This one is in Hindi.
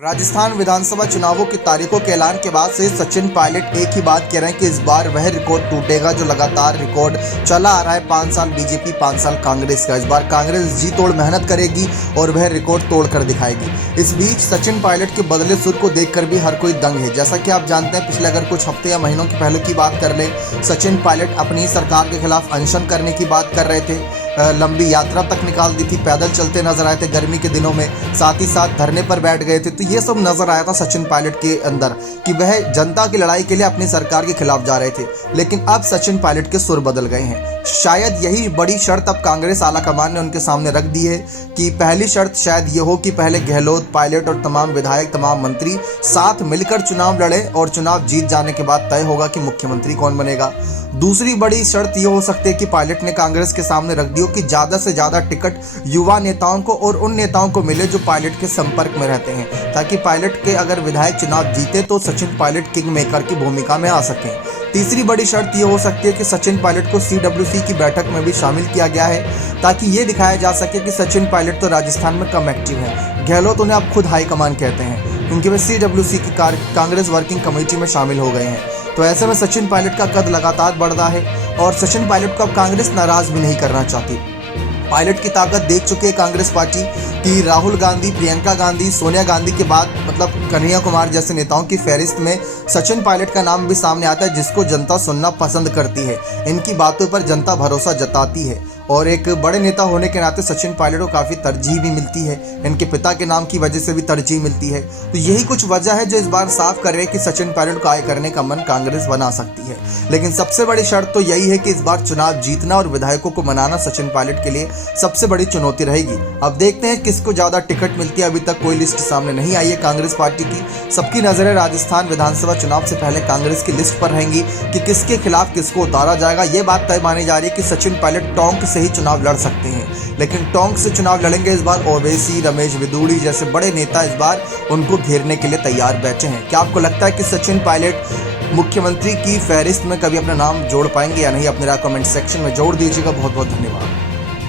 राजस्थान विधानसभा चुनावों की तारीखों के ऐलान के बाद से सचिन पायलट एक ही बात कह रहे हैं कि इस बार वह रिकॉर्ड टूटेगा जो लगातार रिकॉर्ड चला आ रहा है। 5 साल बीजेपी 5 साल कांग्रेस का। इस बार कांग्रेस जी तोड़ मेहनत करेगी और वह रिकॉर्ड तोड़ कर दिखाएगी। इस बीच सचिन पायलट के बदले सुर को देखकर भी हर कोई दंग है। जैसा कि आप जानते हैं, पिछले अगर कुछ हफ्ते या महीनों के पहले की बात कर लें, सचिन पायलट अपनी सरकार के खिलाफ अनशन करने की बात कर रहे थे। लंबी यात्रा तक निकाल दी थी, पैदल चलते नजर आए थे गर्मी के दिनों में, साथ ही साथ धरने पर बैठ गए थे। तो ये सब नजर आया था सचिन पायलट के अंदर कि वह जनता की लड़ाई के लिए अपनी सरकार के खिलाफ जा रहे थे। लेकिन अब सचिन पायलट के सुर बदल गए हैं। शायद यही बड़ी शर्त अब कांग्रेस आला कमान ने उनके सामने रख दी है कि पहली शर्त शायद ये हो कि पहले गहलोत, पायलट और तमाम विधायक, तमाम मंत्री साथ मिलकर चुनाव लड़े और चुनाव जीत जाने के बाद तय होगा कि मुख्यमंत्री कौन बनेगा। दूसरी बड़ी शर्त ये हो सकती है कि पायलट ने कांग्रेस के सामने रख दी हो कि ज़्यादा से ज़्यादा टिकट युवा नेताओं को और उन नेताओं को मिले जो पायलट के संपर्क में रहते हैं, ताकि पायलट के अगर विधायक चुनाव जीते तो सचिन पायलट किंग मेकर की भूमिका में आ सकें। तीसरी बड़ी शर्त ये हो सकती है कि सचिन पायलट को CWC की बैठक में भी शामिल किया गया है, ताकि ये दिखाया जा सके कि सचिन पायलट तो राजस्थान में कम एक्टिव है। गहलोत उन्हें अब खुद हाईकमान कहते हैं क्योंकि वे CWC की कांग्रेस वर्किंग कमेटी में शामिल हो गए हैं। तो ऐसे में सचिन पायलट का कद लगातार बढ़ रहा है और सचिन पायलट को अब कांग्रेस नाराज भी नहीं करना चाहती। पायलट की ताकत देख चुके हैं कांग्रेस पार्टी कि राहुल गांधी, प्रियंका गांधी, सोनिया गांधी के बाद मतलब कन्हैया कुमार जैसे नेताओं की फहरिस्त में सचिन पायलट का नाम भी सामने आता है, जिसको जनता सुनना पसंद करती है। इनकी बातों पर जनता भरोसा जताती है और एक बड़े नेता होने के नाते सचिन पायलट को काफ़ी तरजीह भी मिलती है। इनके पिता के नाम की वजह से भी तरजीह मिलती है। तो यही कुछ वजह है जो इस बार साफ कर रहे हैं कि सचिन पायलट को आय करने का मन कांग्रेस बना सकती है। लेकिन सबसे बड़ी शर्त तो यही है कि इस बार चुनाव जीतना और विधायकों को मनाना सचिन पायलट के लिए सबसे बड़ी चुनौती रहेगी। अब देखते हैं किसको ज़्यादा टिकट मिलती है। अभी तक कोई लिस्ट सामने नहीं आई है कांग्रेस पार्टी की। सबकी नज़रें राजस्थान विधानसभा चुनाव से पहले कांग्रेस की लिस्ट पर रहेंगी कि किसके खिलाफ किसको उतारा जाएगा। ये बात तय मानी जा रही है कि सचिन पायलट टोंक से ही चुनाव लड़ सकते हैं, लेकिन टोंक से चुनाव लड़ेंगे इस बार ओवैसी, रमेश विदुड़ी जैसे बड़े नेता इस बार उनको घेरने के लिए तैयार बैठे हैं। क्या आपको लगता है कि सचिन पायलट मुख्यमंत्री की फहरिस्त में कभी अपना नाम जोड़ पाएंगे या नहीं? अपने राय कमेंट सेक्शन में जोड़ दीजिएगा। बहुत बहुत धन्यवाद।